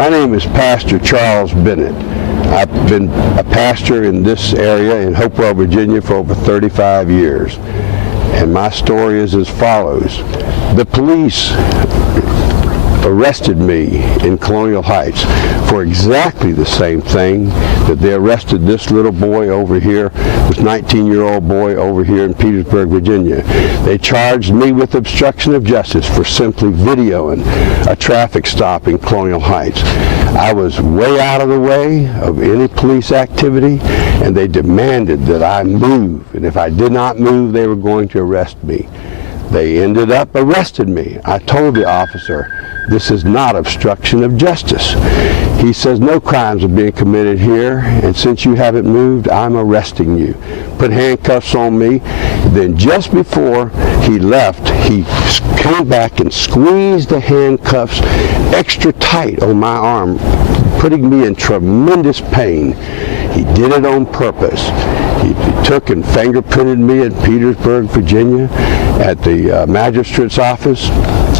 My name is Pastor Charles Bennett. I've been a pastor in this area in Hopewell, Virginia for over 35 years. And my story is as follows. The police arrested me in Colonial Heights for exactly the same thing that they arrested this little boy over here, this 19-year-old boy over here in Petersburg, Virginia. They charged me with obstruction of justice for simply videoing a traffic stop in Colonial Heights. I was way out of the way of any police activity, and they demanded that I move, and if I did not move, they were going to arrest me. They ended up arresting me. I told the officer, this is not obstruction of justice. He says, no crimes are being committed here, and since you haven't moved, I'm arresting you. Put handcuffs on me. Then just before he left, he came back and squeezed the handcuffs extra tight on my arm, putting me in tremendous pain. He did it on purpose. He took and fingerprinted me in Petersburg, Virginia, at the magistrate's office,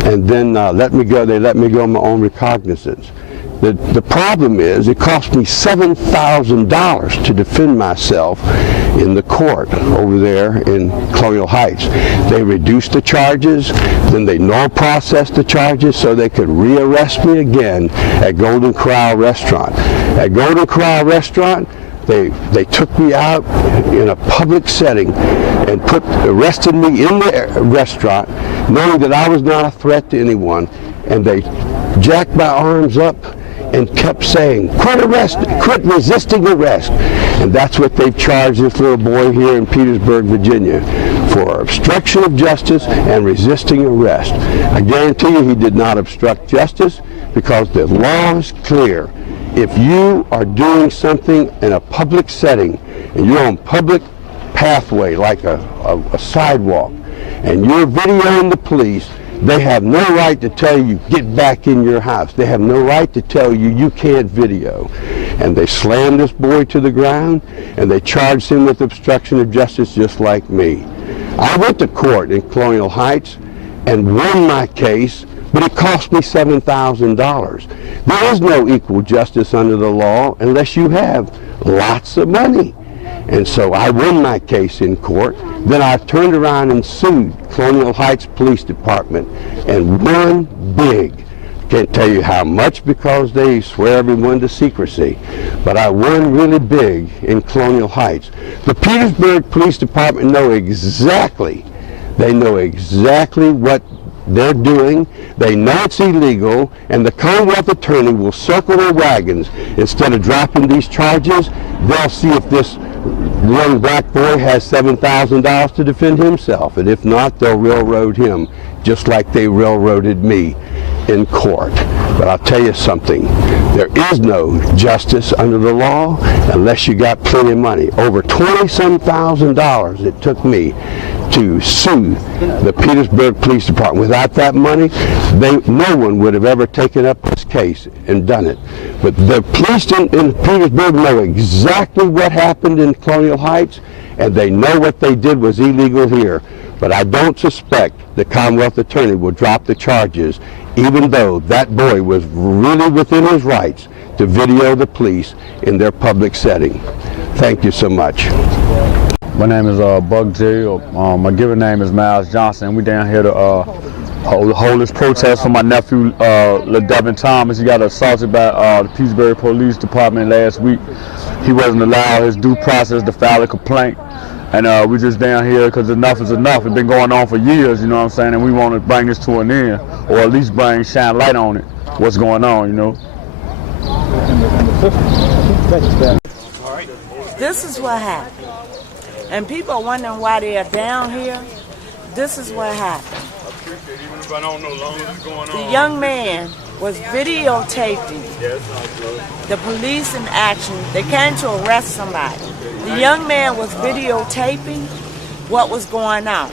and then let me go. They let me go on my own recognizance. The problem is it cost me $7,000 to defend myself in the court over there in Colonial Heights. They reduced the charges, then they null-processed the charges so they could rearrest me again at Golden Corral Restaurant. At Golden Corral Restaurant, they took me out in a public setting and arrested me in the restaurant, knowing that I was not a threat to anyone, and they jacked my arms up and kept saying, quit resisting arrest. And that's what they've charged this little boy here in Petersburg, Virginia, for obstruction of justice and resisting arrest. I guarantee you he did not obstruct justice, because the law is clear. If you are doing something in a public setting, and you're on public pathway like a sidewalk, and you're videoing the police, they have no right to tell you, get back in your house. They have no right to tell you, you can't video. And they slammed this boy to the ground, and they charged him with obstruction of justice just like me. I went to court in Colonial Heights and won my case, but it cost me $7,000. There is no equal justice under the law unless you have lots of money. And so I won my case in court. Then I turned around and sued Colonial Heights Police Department and won big. Can't tell you how much because they swear everyone to secrecy. But I won really big in Colonial Heights. The Petersburg Police Department know exactly what they're doing. They know it's illegal, and the Commonwealth Attorney will circle their wagons. Instead of dropping these charges, they'll see if this young black boy has $7,000 to defend himself, and if not, they'll railroad him, just like they railroaded me in court. But I'll tell you something, there is no justice under the law unless you got plenty of money. Over $20-some thousand it took me to sue the Petersburg Police Department. Without that money, no one would have ever taken up this case and done it. But the police in Petersburg know exactly what happened in Colonial Heights, and they know what they did was illegal here. But I don't suspect the Commonwealth Attorney will drop the charges, even though that boy was really within his rights to video the police in their public setting. Thank you so much. My name is Buck J. My given name is Miles Johnson. We down here to hold this protest for my nephew, LaDevin Thomas. He got assaulted by the Petersburg Police Department last week. He wasn't allowed his due process to file a complaint. And we just down here because enough is enough. It's been going on for years, you know what I'm saying? And we want to bring this to an end, or at least shine light on it, what's going on, you know? This is what happened. And people are wondering why they are down here. This is what happened. The young man was videotaping the police in action. They came to arrest somebody. The young man was videotaping what was going on.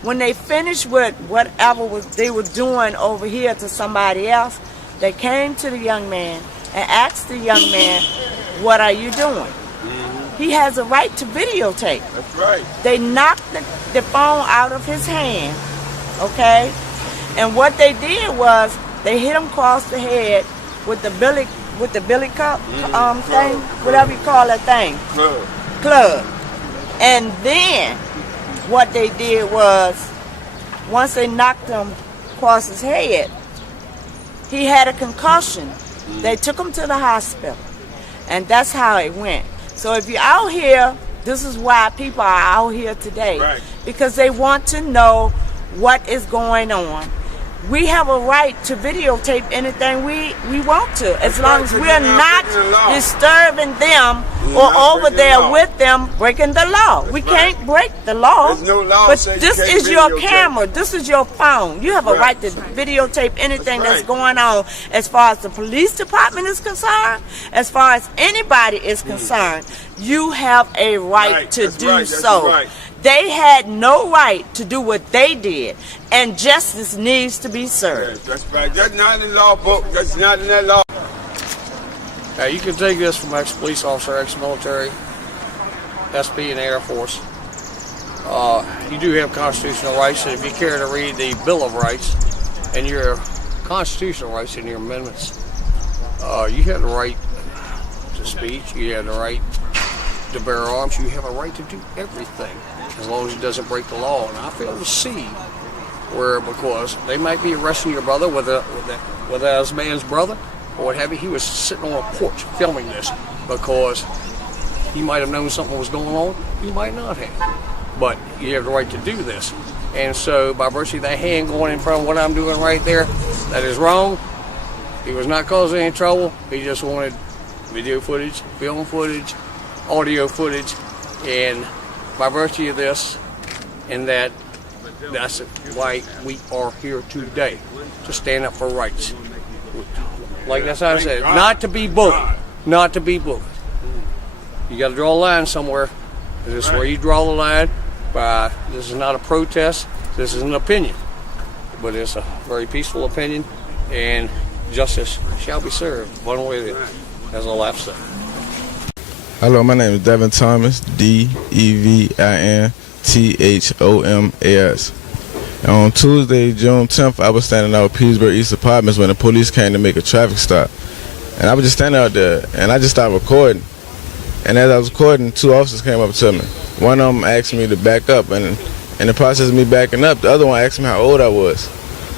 When they finished with whatever they were doing over here to somebody else, they came to the young man and asked the young man, "What are you doing?" He has a right to videotape. That's right. They knocked the phone out of his hand, okay? And what they did was they hit him across the head with the billy cup thing, whatever you call that thing, club. And then what they did was, once they knocked him across his head, he had a concussion. They took him to the hospital, and that's how it went. So if you're out here, this is why people are out here today, Right. because they want to know what is going on. We have a right to videotape anything we want to, as long as we're not disturbing them or over there with them breaking the law. We can't break the law. There's no law but saying you this can't is your videotape. camera. This is your phone. You have a right to videotape anything that's right. going on, as far as the police department is concerned, as far as anybody is concerned. You have a right to do so. Right. They had no right to do what they did, and justice needs to be served. Yes, that's right. That's not in the law book. That's not in that law. Now, you can take this from ex-police officer, ex-military, SP, and Air Force. You do have constitutional rights, and if you care to read the Bill of Rights and your constitutional rights and your amendments, you have the right to speech, you have the right to bear arms, you have a right to do everything, as long as it doesn't break the law. And I fail to see where, because they might be arresting your brother with this man's brother, or what have you. He was sitting on a porch filming this because he might have known something was going on. He might not have. But you have the right to do this. And so by virtue of that hand going in front of what I'm doing right there, that is wrong. He was not causing any trouble. He just wanted video footage, film footage, audio footage. And by virtue of this, and that's why we are here today, to stand up for rights. Like that's how I said, not to be bullied, not to be bullied. You got to draw a line somewhere. This is where you draw the line. This is not a protest. This is an opinion, but it's a very peaceful opinion, and justice shall be served one way or the other. That's all I have to say. Hello, my name is Devin Thomas, DEVINTHOMAS. On Tuesday, June 10th, I was standing out at Petersburg East Apartments when the police came to make a traffic stop. And I was just standing out there, and I just started recording. And as I was recording, two officers came up to me. One of them asked me to back up, and in the process of me backing up, the other one asked me how old I was.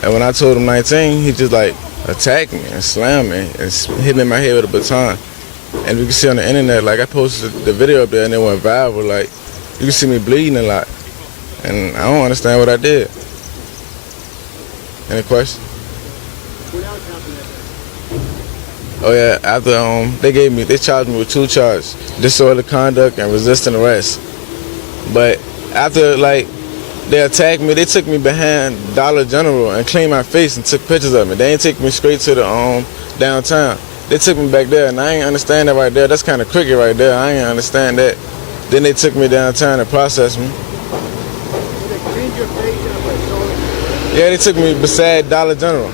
And when I told him 19, he just like attacked me and slammed me and hit me in my head with a baton. And you can see on the internet, like I posted the video up there and it went viral. Like you can see me bleeding a lot, and I don't understand what I did. Any questions? Oh yeah, after they charged me with 2 charges: disorderly conduct and resisting arrest. But after they attacked me, they took me behind Dollar General and cleaned my face and took pictures of me. They ain't take me straight to the downtown. They took me back there, and I ain't understand that right there. That's kind of crooked right there. I ain't understand that. Then they took me downtown and processed me. Yeah, they took me beside Dollar General.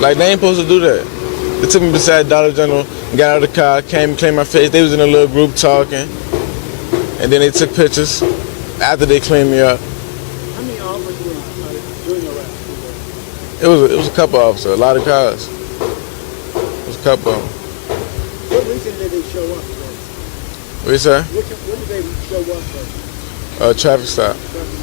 Like, they ain't supposed to do that. They took me beside Dollar General, got out of the car, came and cleaned my face. They was in a little group talking. And then they took pictures after they cleaned me up. How many officers were doing arrest? It was a couple officers, a lot of cars. It was a couple of them. What reason did they show up? What you say? What did they show up for? Traffic stop. Traffic